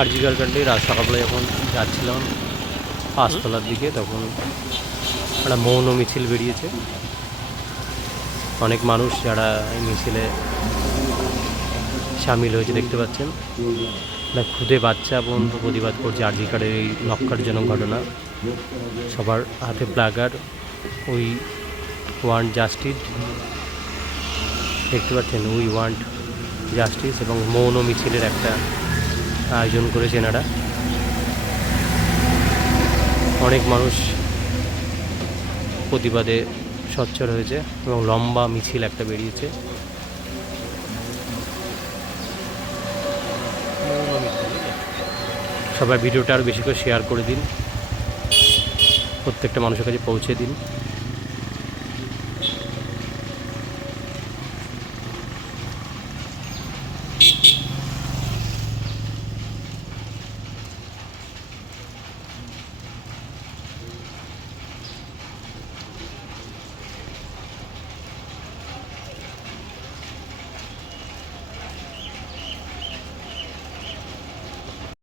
আরজিকার কাণ্ডে রাত সকালবেলা যখন যাচ্ছিলাম, পাঁচতলার দিকে, তখন একটা মৌন মিছিল বেরিয়েছে। অনেক মানুষ যারা এই মিছিলে সামিল হয়েছে দেখতে পাচ্ছেন। খুদে বাচ্চা পর্যন্ত প্রতিবাদ করছে আরজিকারের এই নক্কারজনক ঘটনা। সবার হাতে প্লাগার উই ওয়ান্ট জাস্টিস। দেখতে পাচ্ছেন উই ওয়ান্ট জাস্টিস এবং মৌন মিছিলের একটা আয়োজন করেছে এনারা। অনেক মানুষ প্রতিবাদে সচ্ছর হয়েছে এবং লম্বা মিছিল একটা বেরিয়েছে। সবাই ভিডিওটা আরও বেশি করে শেয়ার করে দিন। প্রত্যেকটা মানুষের কাছে পৌঁছে দিন।